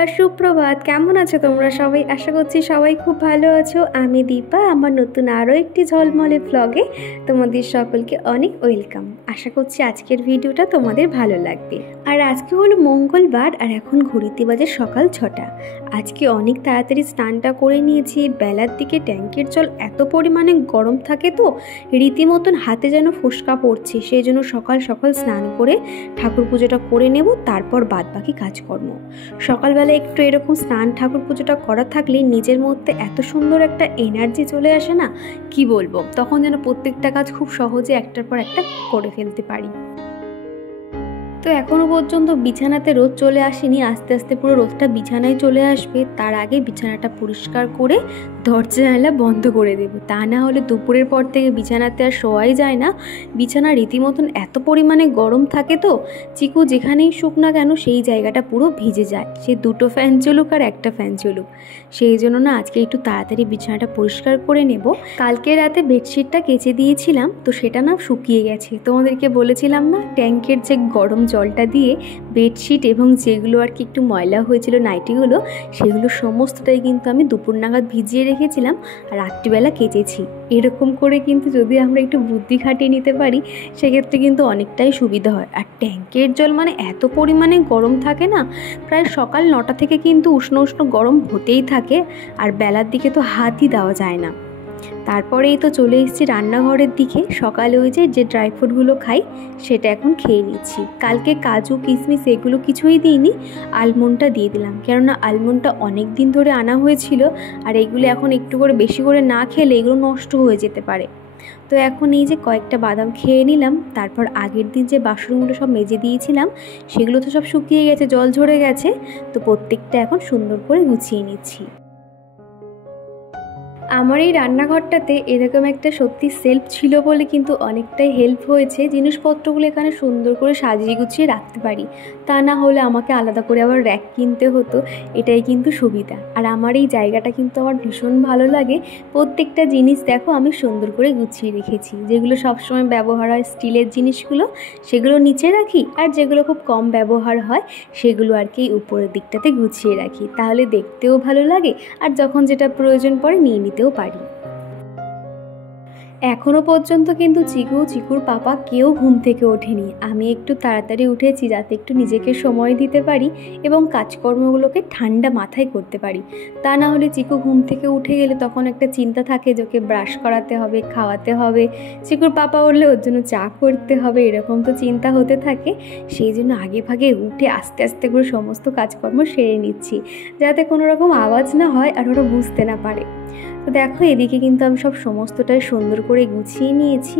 বন্ধুরা সুপ্রভাত, কেমন আছো তোমরা সবাই? আশা করছি সবাই খুব ভালো আছো। আমি দীপা, আমার নতুন আরও একটি ঝলমলে ব্লগে তোমাদের সকলকে অনেক ওয়েলকাম। আশা করছি আজকের ভিডিওটা তোমাদের ভালো লাগবে। আর আজকে হলো মঙ্গলবার, আর এখন ঘড়িতে বাজে সকাল 6টা। আজকে অনেক তাড়াতাড়ি স্নানটা করে নিয়েছি। বেলার দিকে ট্যাঙ্কের জল এত পরিমাণে গরম থাকে তো রীতিমতন হাতে যেন ফোসকা পড়ছে, সেই জন্য সকাল সকাল স্নান করে ঠাকুর পুজোটা করে নেব, তারপর বাদবাকি কাজকর্ম। সকালবেলা একটু এরকম স্নান ঠাকুর পুজোটা করা থাকলে নিজের মধ্যে এত সুন্দর একটা এনার্জি চলে আসে না, কি বলবো। তখন যেন প্রত্যেকটা কাজ খুব সহজে একটার পর একটা করে ফেলতে পারি। তো এখনও পর্যন্ত বিছানাতে রোদ চলে আসেনি, আস্তে আস্তে পুরো রোদটা বিছানায় চলে আসবে। তার আগে বিছানাটা পরিষ্কার করে দরজা জানলা বন্ধ করে দেবো, তা না হলে দুপুরের পর থেকে বিছানাতে আর শোয়াই যায় না। বিছানা রীতিমতন এত পরিমাণে গরম থাকে তো চিকু যেখানেই শুক না কেন সেই জায়গাটা পুরো ভিজে যায়, সে দুটো ফ্যান চলুক আর একটা ফ্যান চলুক। সেই জন্য না আজকে একটু তাড়াতাড়ি বিছানাটা পরিষ্কার করে নেব। কালকে রাতে বেডশিটটা কেচে দিয়েছিলাম, তো সেটা না শুকিয়ে গেছে। তোমাদেরকে বলেছিলাম না ট্যাঙ্কের যে গরম জলটা দিয়ে বেডশিট এবং যেগুলো আর কি একটু ময়লা হয়েছিল নাইটিগুলো, সেগুলো সমস্তটাই কিন্তু আমি দুপুর নাগাদ ভিজিয়ে রেখেছিলাম আর রাত্রিবেলা কেচেছি। এরকম করে কিন্তু যদি আমরা একটু বুদ্ধি খাটিয়ে নিতে পারি সেক্ষেত্রে কিন্তু অনেকটাই সুবিধা হয়। আর ট্যাঙ্কের জল মানে এত পরিমাণে গরম থাকে না, প্রায় সকাল 9টা থেকে কিন্তু উষ্ণ উষ্ণ গরম হতেই থাকে, আর বেলার দিকে তো হাতই দেওয়া যায় না। তারপরেই তো চলে এসেছি রান্নাঘরের দিকে। সকালে ওই যে ড্রাই ফ্রুটগুলো খাই সেটা এখন খেয়ে নিচ্ছি। কালকে কাজু কিশমিশ এগুলো কিছুই দিইনি, আলমন্ডটা দিয়ে দিলাম, কেননা আলমন্ডটা অনেক দিন ধরে আনা হয়েছিল, আর এগুলো এখন একটু করে বেশি করে না খেলে এগুলো নষ্ট হয়ে যেতে পারে। তো এখন এই যে কয়েকটা বাদাম খেয়ে নিলাম। তারপর আগের দিন যে বাসনগুলো সব মেজে দিয়েছিলাম সেগুলো তো সব শুকিয়ে গেছে, জল ঝরে গেছে, তো প্রত্যেকটা এখন সুন্দর করে গুছিয়ে নিচ্ছি। আমার এই রান্নাঘরটাতে এরকম একটা সত্যি সেলফ ছিল বলে কিন্তু অনেকটাই হেল্প হয়েছে। জিনিসপত্রগুলো এখানে সুন্দর করে সাজিয়ে গুছিয়ে রাখতে পারি, তা না হলে আমাকে আলাদা করে আবার র্যাক কিনতে হতো। এটাই কিন্তু সুবিধা। আর আমার এই জায়গাটা কিন্তু আমার ভীষণ ভালো লাগে। প্রত্যেকটা জিনিস দেখো আমি সুন্দর করে গুছিয়ে রেখেছি। যেগুলো সবসময় ব্যবহার হয় স্টিলের জিনিসগুলো সেগুলো নিচে রাখি, আর যেগুলো খুব কম ব্যবহার হয় সেগুলো আর কি উপরের দিকটাতে গুছিয়ে রাখি, তাহলে দেখতেও ভালো লাগে আর যখন যেটা প্রয়োজন পড়ে নিয়ে নিতেও পারি। এখনও পর্যন্ত কিন্তু চিকুর পাপা কেউ ঘুম থেকে ওঠেনি। আমি একটু তাড়াতাড়ি উঠেছি যাতে একটু নিজেকে সময় দিতে পারি এবং কাজকর্মগুলোকে ঠান্ডা মাথায় করতে পারি। তা না হলে চিকু ঘুম থেকে উঠে গেলে তখন একটা চিন্তা থাকে যে ওকে ব্রাশ করাতে হবে, খাওয়াতে হবে, চিকুর পাপা উঠলে ওর জন্য চা করতে হবে, এরকম তো চিন্তা হতে থাকে। সেই জন্য আগে ভাগে উঠে আস্তে আস্তে করে সমস্ত কাজকর্ম সেরে নিচ্ছি, যাতে কোনো রকম আওয়াজ না হয় আর ওরা বুঝতে না পারে। তো দেখো এদিকে কিন্তু আমি সব সমস্তটাই সুন্দর করে গুছিয়ে নিয়েছি।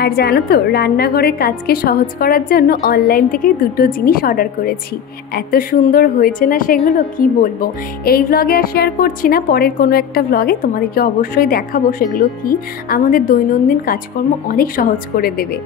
আর জানো তো রান্নাঘরের কাজকে সহজ করার জন্য অনলাইন থেকে দুটো জিনিস অর্ডার করেছি। এত সুন্দর হয়েছে না সেগুলো, কি বলবো। এই ব্লগে আর শেয়ার করছি না, পরের কোনো একটা ব্লগে তোমাদেরকে অবশ্যই দেখাবো সেগুলো কি আমাদের দৈনন্দিন কাজকর্ম অনেক সহজ করে দেবে।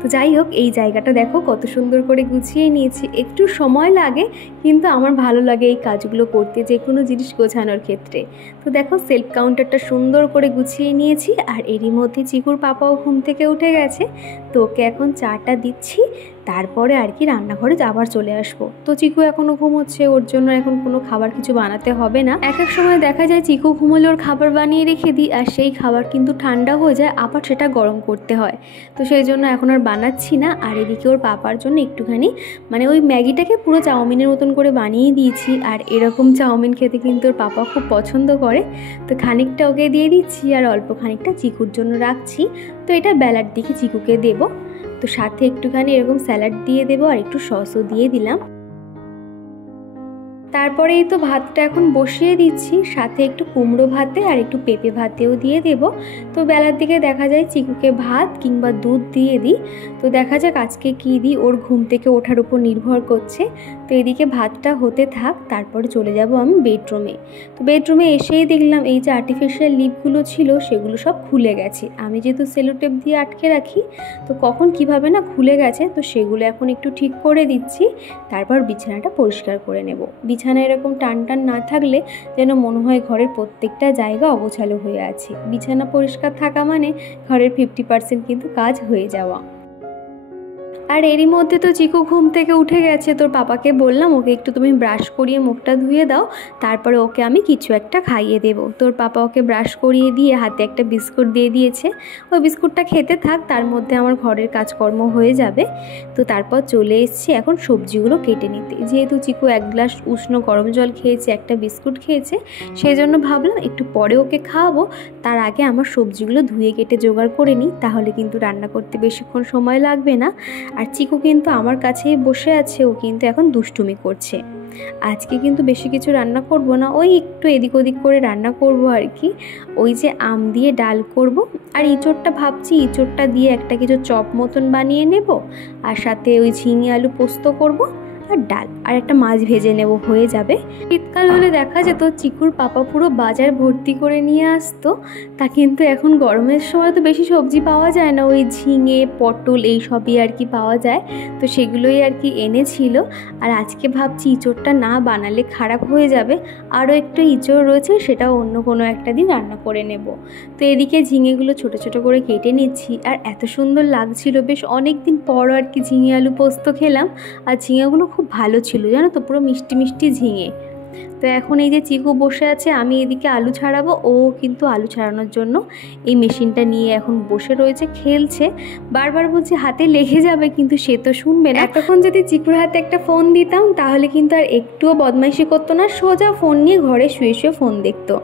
তো যাই হোক, এই জায়গাটা দেখো কত সুন্দর করে গুছিয়ে নিয়েছি। একটু সময় লাগে কিন্তু আমার ভালো লাগে এই কাজগুলো করতে, যে কোনো জিনিস গোছানোর ক্ষেত্রে। তো দেখো সেলফ কাউন্টারটা সুন্দর করে গুছিয়ে নিয়েছি, আর এরই মধ্যে চিকুর পাপাও ঘুম থেকে উঠে গেছে, তো ওকে এখন চাটা দিচ্ছি, তারপরে আর কি রান্নাঘরে আবার চলে আসবো। তো চিকু এখনও ঘুমোচ্ছে, ওর জন্য এখন কোনো খাবার কিছু বানাতে হবে না। এক এক সময় দেখা যায় চিকু ঘুমোলে ওর খাবার বানিয়ে রেখে দিই, আর সেই খাবার কিন্তু ঠান্ডা হয়ে যায়, আবার সেটা গরম করতে হয়। তো সেই জন্য এখন আর বানাচ্ছি না। আর এদিকে ওর পাপার জন্য একটুখানি মানে ওই ম্যাগিটাকে পুরো চাউমিনের মতন করে বানিয়ে দিয়েছি, আর এরকম চাউমিন খেতে কিন্তু ওর পাপা খুব পছন্দ করে। তো খানিকটা ওকে দিয়ে দিচ্ছি আর অল্প খানিকটা চিকুর জন্য রাখছি। তো এটা বেলার দিকে চিকুকে দেবো। তো সাথে একটুখানি এরকম স্যালাড দিয়ে দেবো আর একটু সসও দিয়ে দিলাম। তারপরে এই তো ভাতটা এখন বসিয়ে দিচ্ছি, সাথে একটু কুমড়ো ভাতে আর একটু পেঁপে ভাতেও দিয়ে দেব। তো বেলার দিকে দেখা যায় চিকুকে ভাত কিংবা দুধ দিয়ে দিই। তো দেখা যাক আজকে কী দিই, ওর ঘুম থেকে ওঠার উপর নির্ভর করছে। তো এদিকে ভাতটা হতে থাক, তারপরে চলে যাব আমি বেডরুমে। তো বেডরুমে এসেই দেখলাম এই যে আর্টিফিশিয়াল লিপগুলো ছিল সেগুলো সব খুলে গেছে। আমি যেহেতু সেলোটেপ দিয়ে আটকে রাখি, তো কখন কিভাবে না খুলে গেছে, তো সেগুলো এখন একটু ঠিক করে দিচ্ছি। তারপর বিছানাটা পরিষ্কার করে নেব। বিছানা এরকম টান টান না থাকলে যেন মনে হয় ঘরের প্রত্যেকটা জায়গা অগোছালো হয়ে আছে। বিছানা পরিষ্কার থাকা মানে ঘরের 50% কিন্তু কাজ হয়ে যাওয়া। আর এরই মধ্যে তো চিকু ঘুম থেকে উঠে গেছে। তোর পাপাকে বললাম ওকে একটু তুমি ব্রাশ করিয়ে মুখটা ধুয়ে দাও, তারপরে ওকে আমি কিছু একটা খাইয়ে দেবো। তোর পাপা ওকে ব্রাশ করিয়ে দিয়ে হাতে একটা বিস্কুট দিয়ে দিয়েছে। ওই বিস্কুটটা খেতে থাক, তার মধ্যে আমার ঘরের কাজকর্ম হয়ে যাবে। তো তারপর চলে এসেছি এখন সবজিগুলো কেটে নিতে। যেহেতু চিকু 1 গ্লাস উষ্ণ গরম জল খেয়েছে, একটা বিস্কুট খেয়েছে, সেই জন্য ভাবলাম একটু পরে ওকে খাওয়াবো, তার আগে আমার সবজিগুলো ধুয়ে কেটে জোগাড় করে নিই, তাহলে কিন্তু রান্না করতে বেশিক্ষণ সময় লাগবে না। আর চিকু কিন্তু আমার কাছেই বসে আছে, ও কিন্তু এখন দুষ্টুমি করছে। আজকে কিন্তু বেশি কিছু রান্না করব না, ওই একটু এদিক ওদিক করে রান্না করব আর কি। ওই যে আম দিয়ে ডাল করব, আর ইঁচড়টা ভাবছি ইঁচড়টা দিয়ে একটা কিছু চপ মতন বানিয়ে নেব, আর সাথে ওই ঝিঙে আলু পোস্ত করব, আর ডাল, আর একটা মাছ ভেজে নেব, হয়ে যাবে। শীতকাল হলে দেখা যেত চিকুর পাপা পুরো বাজার ভর্তি করে নিয়ে আসতো, তা কিন্তু এখন গরমের সময় তো বেশি সবজি পাওয়া যায় না, ওই ঝিঙে পটল এই সবই আর কি পাওয়া যায়, তো সেগুলোই আর কি এনেছিল। আর আজকে ভাবছি ইঁচড়টা না বানালে খারাপ হয়ে যাবে, আরও একটু ইঁচড় রয়েছে, সেটাও অন্য কোনো একটা দিন রান্না করে নেব। তো এদিকে ঝিঙেগুলো ছোট ছোট করে কেটে নিচ্ছি, আর এত সুন্দর লাগছিল, বেশ অনেক দিন পর আর কি ঝিঙে আলু পোস্ত খেলাম। আর ঝিঙেগুলো খুব ভালো ছিল জানো তো, পুরো মিষ্টি মিষ্টি ঝিঙে। তো এখন এই যে চিকু বসে আছে, আমি এদিকে আলু ছাড়াবো, ও কিন্তু আলু ছাড়ানোর জন্য এই মেশিনটা নিয়ে এখন বসে রয়েছে, খেলছে। বারবার বলছে হাতে লেগে যাবে, কিন্তু সে তো শুনবে না। এতক্ষণ যদি চিকুর হাতে একটা ফোন দিতাম তাহলে কিন্তু আর একটুও বদমাইশি করতো না, সোজা ফোন নিয়ে ঘরে শুয়ে শুয়ে ফোন দেখতো।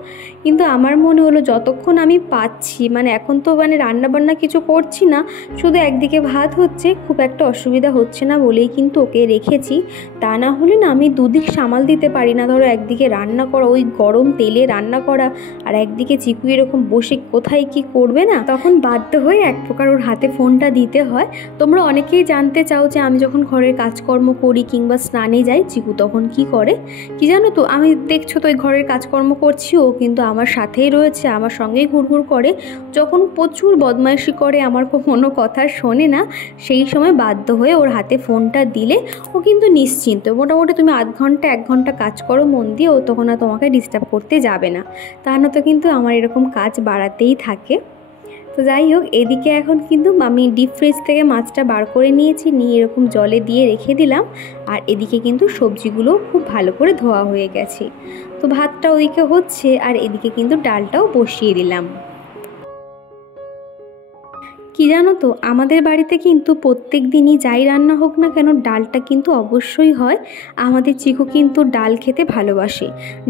কিন্তু আমার মনে হলো যতক্ষণ আমি পাচ্ছি, মানে এখন তো মানে রান্নাবান্না কিছু করছি না, শুধু একদিকে ভাত হচ্ছে, খুব একটা অসুবিধা হচ্ছে না বলেই কিন্তু ওকে রেখেছি। তা না হলে না আমি দুদিক সামাল দিতে পারি না। ধরো একদিকে রান্না করা, ওই গরম তেলে রান্না করা, আর একদিকে চিকু এরকম বসে কোথায় কি করবে না, তখন বাধ্য হয়ে এক প্রকার ওর হাতে ফোনটা দিতে হয়। তোমরা অনেকেই জানতে চাও যে আমি যখন ঘরের কাজকর্ম করি কিংবা স্নানে যাই চিকু তখন কি করে। কি জানো তো, আমি দেখছো তো ওই ঘরের কাজকর্ম করছি, ও কিন্তু আমার সাথেই রয়েছে, আমার সঙ্গেই ঘুরঘুর করে। যখন প্রচুর বদমাইশি করে, আমার কোনো কথা শোনে না, সেই সময় বাধ্য হয়ে ওর হাতে ফোনটা দিলে ও কিন্তু নিশ্চিন্ত, মোটামুটি তুমি আধ ঘন্টা 1 ঘন্টা কাজ করো মন দিয়ে, ও তখন আর তোমাকে ডিস্টার্ব করতে যাবে না। তা না তো কিন্তু আমার এরকম কাজ বাড়াতেই থাকে। তো যাই হোক, এদিকে এখন কিন্তু আমি ডিপ ফ্রিজ থেকে মাছটা বার করে নিয়েছি, নিয়ে এরকম জলে দিয়ে রেখে দিলাম। আর এদিকে কিন্তু সবজিগুলো খুব ভালো করে ধোয়া হয়ে গেছে। তো ভাতটা ওদিকে হচ্ছে, আর এদিকে কিন্তু ডালটাও বসিয়ে দিলাম। কি জানো তো, আমাদের বাড়িতে কিন্তু প্রত্যেক দিনই যাই রান্না হোক না কেন ডালটা কিন্তু অবশ্যই হয়। আমাদের চিকু কিন্তু ডাল খেতে ভালোবাসে।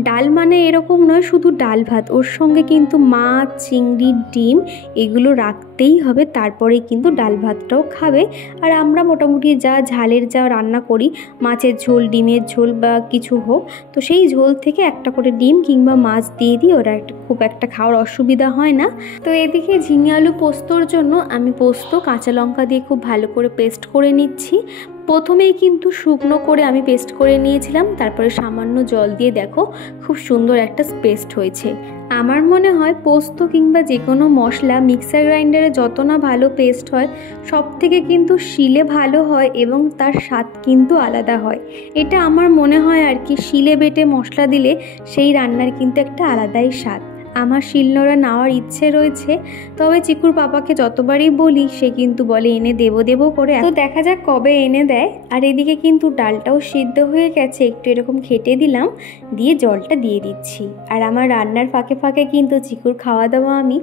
ডাল মানে এরকম নয় শুধু ডাল ভাত, ওর সঙ্গে কিন্তু মাছ, চিংড়ি, ডিম এগুলো রাখতেই হবে, তারপরেই কিন্তু ডাল ভাতটাও খাবে। আর আমরা মোটামুটি যা ঝালের যা রান্না করি, মাছের ঝোল, ডিমের ঝোল বা কিছু হোক, তো সেই ঝোল থেকে একটা করে ডিম কিংবা মাছ দিয়ে দিই, ওরা খুব একটা খাওয়ার অসুবিধা হয় না। তো এদিকে ঝিঙে আলু পোস্তর জন্য আমি পোস্ত কাঁচা লঙ্কা দিয়ে খুব ভালো করে পেস্ট করে নিচ্ছি। প্রথমেই কিন্তু শুকনো করে আমি পেস্ট করে নিয়েছিলাম, তারপরে সামান্য জল দিয়ে দেখো খুব সুন্দর একটা পেস্ট হয়েছে। আমার মনে হয় পোস্ত কিংবা যে কোনো মশলা মিক্সার গ্রাইন্ডারে যত না ভালো পেস্ট হয়, সব থেকে কিন্তু শিলে ভালো হয় এবং তার স্বাদ কিন্তু আলাদা হয়। এটা আমার মনে হয় আর কি, শিলে বেটে মশলা দিলে সেই রান্নার কিন্তু একটা আলাদাই স্বাদ। আমার শিলনোড়া নেওয়ার ইচ্ছে রয়েছে, তবে চিকুর পাপাকে যতবারই বলি সে কিন্তু বলে এনে দেবো দেবো করে, তো দেখা যাক কবে এনে দেয়। আর এদিকে কিন্তু ডালটাও সিদ্ধ হয়ে গেছে, একটু এরকম খেটে দিলাম, দিয়ে জলটা দিয়ে দিচ্ছি। আর আমার রান্নার ফাঁকে ফাঁকে কিন্তু চিকুর খাওয়া দাওয়া আমি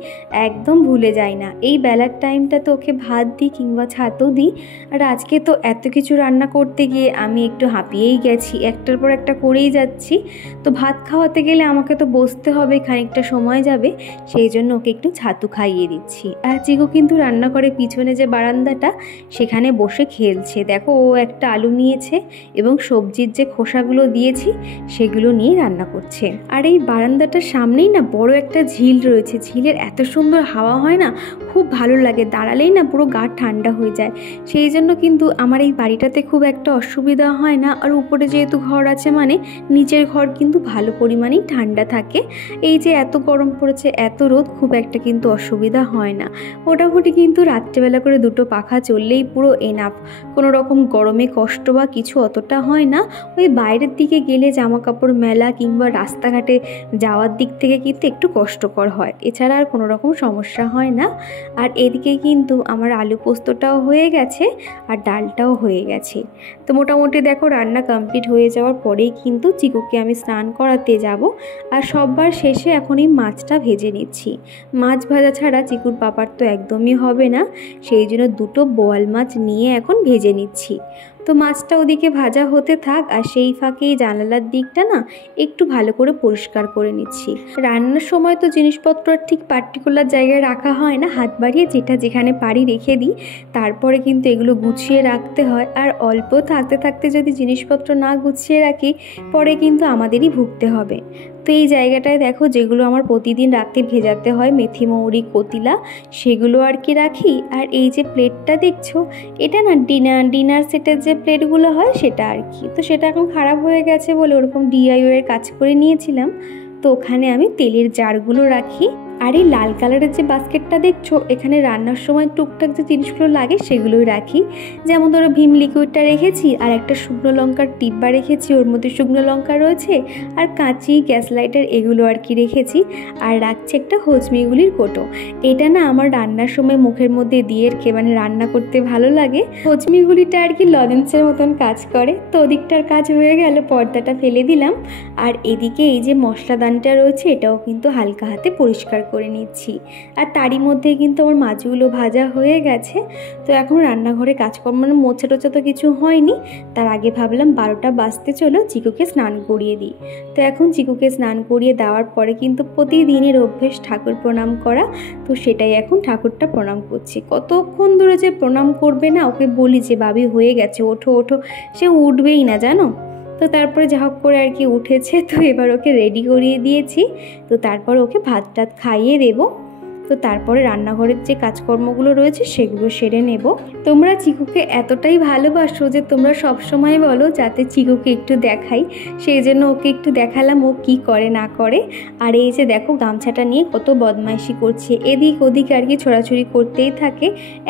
একদম ভুলে যাই না। এই বেলার টাইমটা তো ওকে ভাত দিই কিংবা ছাতু দিই। আর আজকে তো এত কিছু রান্না করতে গিয়ে আমি একটু হাঁপিয়েই গেছি, একটার পর একটা করেই যাচ্ছি। তো ভাত খাওয়াতে গেলে আমাকে তো বসতে হবে, খানিকটা সময় যাবে, সেই জন্য ওকে একটু ছাতু খাইয়ে দিচ্ছি। আর চিকু কিন্তু রান্না করে পিছনে যে বারান্দাটা, সেখানে বসে খেলছে। দেখো ও একটা আলু নিয়েছে এবং সবজির যে খোসাগুলো দিয়েছি সেগুলো নিয়ে রান্না করছে। আর এই বারান্দাটার সামনেই না বড় একটা ঝিল রয়েছে, ঝিলের এত সুন্দর হাওয়া হয় না, খুব ভালো লাগে, দাঁড়ালেই না পুরো গা ঠান্ডা হয়ে যায়। সেই জন্য কিন্তু আমার এই বাড়িটাতে খুব একটা অসুবিধা হয় না। আর উপরে যেহেতু ঘর আছে, মানে নিচের ঘর কিন্তু ভালো পরিমাণেই ঠান্ডা থাকে। এই যে এত গরম পড়েছে, এত রোদ, খুব একটা কিন্তু অসুবিধা হয় না। মোটামুটি কিন্তু রাত্রেবেলা করে 2টো পাখা চললেই পুরো এনাফ, কোনো রকম গরমে কষ্ট বা কিছু অতটা হয় না। ওই বাইরের দিকে গেলে জামা কাপড় মেলা কিংবা রাস্তাঘাটে যাওয়ার দিক থেকে কিন্তু একটু কষ্টকর হয়, এছাড়া আর কোনো রকম সমস্যা হয় না। আর এদিকে কিন্তু আমার আলু পোস্তটাও হয়ে গেছে আর ডালটাও হয়ে গেছে। তো মোটামুটি দেখো রান্না কমপ্লিট হয়ে যাওয়ার পরেই কিন্তু চিকুকে আমি স্নান করাতে যাব। আর সববার শেষে এখন এই মাছটা ভেজে নিচ্ছি। মাছ ভাজা ছাড়া চিকুর পাপার তো একদমই হবে না, সেই জন্য দুটো বোয়াল মাছ নিয়ে এখন ভেজে নিচ্ছি। তো মাছটা ওদিকে ভাজা হতে থাক, আর সেই ফাঁকে জানালার দিকটা না একটু ভালো করে পরিষ্কার করে নিচ্ছি। রান্নার সময় তো জিনিসপত্র ঠিক পার্টিকুলার জায়গায় রাখা হয় না, হাত বাড়িয়ে যেটা যেখানে পারি রেখে দিই। তারপরে কিন্তু এগুলো গুছিয়ে রাখতে হয়, আর অল্প থাকতে থাকতে যদি জিনিসপত্র না গুছিয়ে রাখি পরে কিন্তু আমাদেরই ভুগতে হবে। তো এই জায়গাটায় দেখো যেগুলো আমার প্রতিদিন রাতে ভেজাতে হয়, মেথি মৌরি কতিলা, সেগুলো আর কি রাখি। আর এই যে প্লেটটা দেখছো, এটা না ডিনার সেটের যে প্লেটগুলো হয় সেটা আর কি। তো সেটা এখন খারাপ হয়ে গেছে বলে ওরকম DIY কাজ করে নিয়েছিলাম। তো ওখানে আমি তেলের জারগুলো রাখি। আর এই লাল কালারের যে বাস্কেটটা দেখছো, এখানে রান্নার সময় টুকটাক যে জিনিসগুলো লাগে সেগুলোই রাখি। যেমন ধরো ভীম লিকুইডটা রেখেছি, আর একটা শুকনো লঙ্কার টিব্বা রেখেছি, ওর মধ্যে শুকনো লঙ্কা রয়েছে, আর কাঁচি, গ্যাস লাইটার এগুলো আর কি রেখেছি। আর রাখছি একটা হজমিগুলির কোটো। এটা না আমার রান্নার সময় মুখের মধ্যে দিয়ে মানে রান্না করতে ভালো লাগে। হজমিগুলিটা আর কি লজেন্সের মতন কাজ করে। তো ওদিকটার কাজ হয়ে গেল, পর্দাটা ফেলে দিলাম। আর এদিকে এই যে মশলাদানটা রয়েছে এটাও কিন্তু হালকা হাতে পরিষ্কার করে নিচ্ছি। আর তারই মধ্যে কিন্তু আমার মাছগুলো ভাজা হয়ে গেছে। তো এখন রান্নাঘরে কাজকর্ম মানে মোছা টোছা তো কিছু হয়নি। তার আগে ভাবলাম 12টা বাজতে চলো চিকুকে স্নান করিয়ে দিই। তো এখন চিকুকে স্নান করিয়ে দেওয়ার পরে কিন্তু প্রতিদিনের অভ্যেস ঠাকুর প্রণাম করা। তো সেটাই এখন ঠাকুরটা প্রণাম করছি। কতক্ষণ ধরে যে প্রণাম করবে না, ওকে বলি যে বাবি হয়ে গেছে ওঠো ওঠো, সে উঠবেই না জানো। তো তারপরে যা হোক করে আর কি উঠেছে। তো এবার ওকে রেডি করিয়ে দিয়েছি। তো তারপর ওকে ভাত টাত খাইয়ে দেবো। তো তারপরে রান্নাঘরের যে কাজকর্মগুলো রয়েছে সেগুলো সেরে নেব। তোমরা চিকুকে এতটাই ভালোবাসো যে তোমরা সবসময় বলো যাতে চিকুকে একটু দেখাই, সেই জন্য ওকে একটু দেখালাম ও কি করে না করে। আর এই যে দেখো গামছাটা নিয়ে কত বদমাইশি করছে, এদিক ওদিক আর কি ছোড়াছুড়ি করতেই থাকে।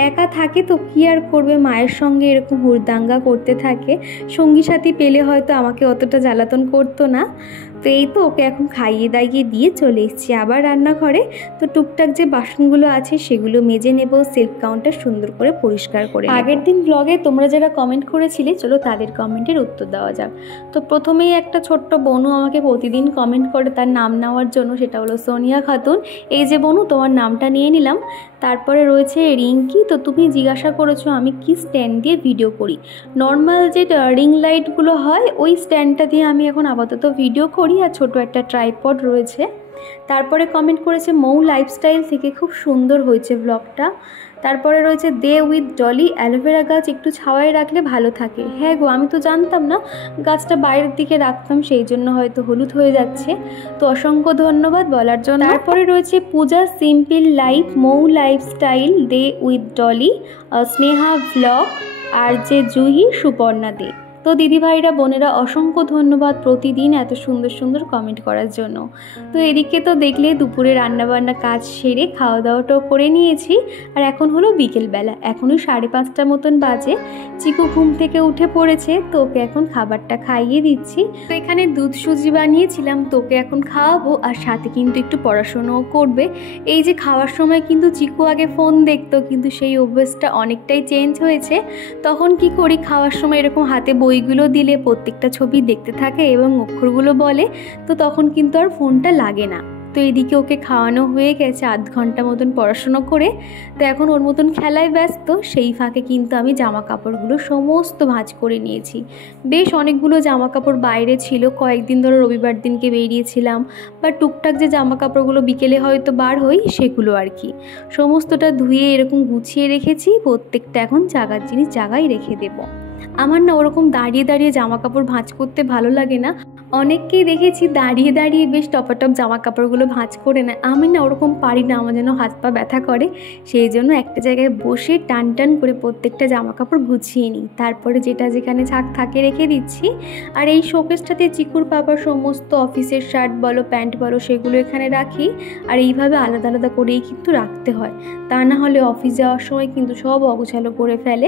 একা থাকে তো কি আর করবে, মায়ের সঙ্গে এরকম হুড়দাঙ্গা করতে থাকে। সঙ্গী সাথী পেলে হয়তো আমাকে অতটা জ্বালাতন করতো না। তো এই তো ওকে এখন খাইয়ে দাইয়ে দিয়ে চলে এসেছি আবার রান্নাঘরে। তো টুকটাক যে বাসনগুলো আছে সেগুলো মেজে নেব, সেলফ কাউন্টার সুন্দর করে পরিষ্কার করে। আগের দিন ব্লগে তোমরা যারা কমেন্ট করেছিলে চলো তাদের কমেন্টের উত্তর দেওয়া যাক। তো প্রথমেই একটা ছোট্ট বোনু আমাকে প্রতিদিন কমেন্ট করে তার নাম নেওয়ার জন্য, সেটা হলো সোনিয়া খাতুন। এই যে বোনু, তোমার নামটা নিয়ে নিলাম। তারপরে রয়েছে রিঙ্কি। তো তুমি জিজ্ঞাসা করেছো আমি কি স্ট্যান্ড দিয়ে ভিডিও করি। নর্মাল যে রিং লাইটগুলো হয় ওই স্ট্যান্ডটা দিয়ে আমি এখন আপাতত ভিডিও করি, আর ছোট একটা ট্রাইপড রয়েছে। তারপরে কমেন্ট করেছে মৌ লাইফস্টাইল থেকে, খুব সুন্দর হয়েছে ব্লগটা। তারপরে রয়েছে দে উইথ ডলি, অ্যালোভেরা গাছ একটু ছাওয়ায় রাখলে ভালো থাকে। হ্যাঁ গো, আমি তো জানতাম না, গাছটা বাইরের দিকে রাখতাম সেই জন্য হয়তো হলুদ হয়ে যাচ্ছে। তো অসংখ্য ধন্যবাদ বলার জন্য। তারপরে রয়েছে Puja simple life, Mou lifestyle, day with Dolly, Sneha blog, আর যে জুহি, সুপর্ণা দে। তো দিদিভাইরা বোনেরা অসংখ্য ধন্যবাদ প্রতিদিন এত সুন্দর সুন্দর কমেন্ট করার জন্য। তো এদিকে তো দেখলে দুপুরে রান্নাবান্না কাজ সেরে খাওয়া দাওয়াটাও করে নিয়েছি। আর এখন হলো বিকেলবেলা, এখনও 5:30 মতন বাজে। চিকু ঘুম থেকে উঠে পড়েছে, তো ওকে এখন খাবারটা খাইয়ে দিচ্ছি। তো এখানে দুধ সুজি বানিয়েছিলাম, তোকে এখন খাওয়াবো, আর সাথে কিন্তু একটু পড়াশোনাও করবে। এই যে খাওয়ার সময় কিন্তু চিকু আগে ফোন দেখতো, কিন্তু সেই অভ্যেসটা অনেকটাই চেঞ্জ হয়েছে। তখন কি করি, খাওয়ার সময় এরকম হাতে বইগুলো দিলে প্রত্যেকটা ছবি দেখতে থাকে এবং অক্ষরগুলো বলে, তো তখন কিন্তু আর ফোনটা লাগে না। তো এদিকে ওকে খাওয়ানো হয়ে গেছে, 1/2 ঘন্টা মতন পড়াশুনো করে। তো এখন ওর মতন খেলায় ব্যস্ত। সেই ফাঁকে কিন্তু আমি জামা কাপড়গুলো সমস্ত ভাঁজ করে নিয়েছি। বেশ অনেকগুলো জামা কাপড় বাইরে ছিল, কয়েকদিন ধরে রবিবার দিনকে বেরিয়েছিলাম, বা টুকটাক যে জামা কাপড়গুলো বিকেলে হয়তো বার হই সেগুলো আর কি। সমস্তটা ধুয়ে এরকম গুছিয়ে রেখেছি, প্রত্যেকটা এখন জায়গার জিনিস জায়গায় রেখে দেবো। আমার না ওরকম দাঁড়িয়ে দাঁড়িয়ে জামা কাপড় ভাঁজ করতে ভালো লাগে না। অনেককেই দেখেছি দাঁড়িয়ে দাঁড়িয়ে বেশ টপাটপ জামা কাপড়গুলো ভাঁজ করে নেয়, আমি না ওরকম পারি না, আমার যেন হাত পা ব্যথা করে। সেই জন্য একটা জায়গায় বসে টান টান করে প্রত্যেকটা জামা কাপড় গুছিয়ে নিই, তারপরে যেটা যেখানে থাকে রেখে দিচ্ছি। আর এই শোকেসটাতে চিকুর পাপার সমস্ত অফিসের শার্ট বলো প্যান্ট বলো সেগুলো এখানে রাখি। আর এইভাবে আলাদা আলাদা করেই কিন্তু রাখতে হয়, তা না হলে অফিস যাওয়ার সময় কিন্তু সব অগোছালো করে ফেলে।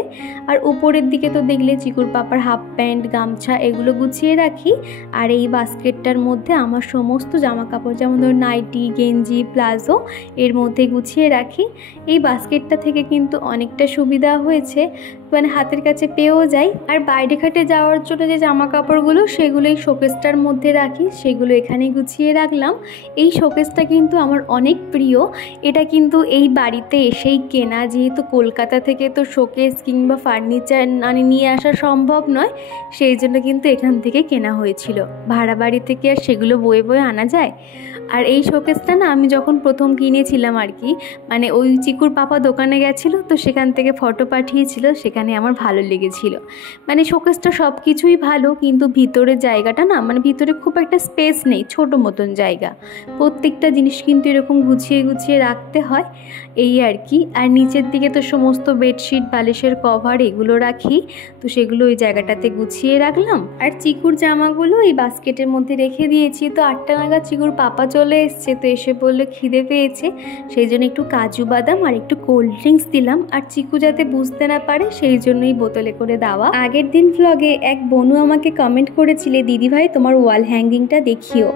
আর উপরের দিকে তো দেখলে টেবিলে চিকুর পাপার হাফ প্যান্ট, গামছা এগুলো গুছিয়ে রাখি। আর এই বাস্কেটটার মধ্যে আমার সমস্ত জামা কাপড়, যেমন ধর নাইটি, গেঞ্জি, প্লাজো এর মধ্যে গুছিয়ে রাখি। এই বাস্কেটটা থেকে কিন্তু অনেকটা সুবিধা হয়েছে, মানে হাতের কাছে পেয়েও যাই। আর বাইরে ঘাটে যাওয়ার জন্য যে জামা কাপড়গুলো সেগুলো এই শোকেসটার মধ্যে রাখি, সেগুলো এখানে গুছিয়ে রাখলাম। এই শোকেসটা কিন্তু আমার অনেক প্রিয়, এটা কিন্তু এই বাড়িতে এসেই কেনা, যেহেতু কলকাতা থেকে তো শোকেস কিংবা ফার্নিচার নিয়ে আসা সম্ভব নয়, সেই জন্য কিন্তু এখান থেকে কেনা হয়েছিল। ভাড়া বাড়ি থেকে আর সেগুলো বয়ে বয়ে আনা যায়। আর এই শোকেসটা না আমি যখন প্রথম কিনেছিলাম আর কি, মানে ওই চিকুর পাপা দোকানে গেছিলো, তো সেখান থেকে ফটো পাঠিয়েছিল, সেখানে আমার ভালো লেগেছিল। মানে শোকেসটা সব কিছুই ভালো, কিন্তু ভিতরের জায়গাটা না, মানে ভিতরে খুব একটা স্পেস নেই, ছোট মতন জায়গা। প্রত্যেকটা জিনিস কিন্তু এরকম গুছিয়ে গুছিয়ে রাখতে হয়, এই আর কি। আর নিচের দিকে তো সমস্ত বেডশিট, বালিশের কভার এগুলো রাখি, তো সেগুলো ওই জায়গাটাতে গুছিয়ে রাখলাম। আর চিকুর জামাগুলো এই বাস্কেটের মধ্যে রেখে দিয়েছি। তো 8টা নাগাদ চিকুর পাপা চলে এসছে, তো এসে বললে খিদে পেয়েছে, সেই জন্য একটু কাজু বাদাম আর একটু কোল্ড ড্রিঙ্কস দিলাম। আর চিকু যাতে বুঝতে না পারে সেই জন্যই বোতলে করে দেওয়া। আগের দিন ভ্লগে এক বনু আমাকে কমেন্ট করেছিলে, দিদিভাই তোমার ওয়াল হ্যাঙ্গিংটা দেখিও।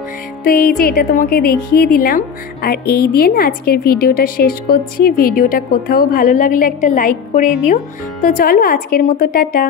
তো এই যে এটা তোমাকে দেখিয়ে দিলাম। আর এই দিয়ে না আজকের ভিডিওটা শেষ করছি। ভিডিওটা কোথাও ভালো লাগলে একটা লাইক করে দিও। তো চলো আজকের মতো টাটা।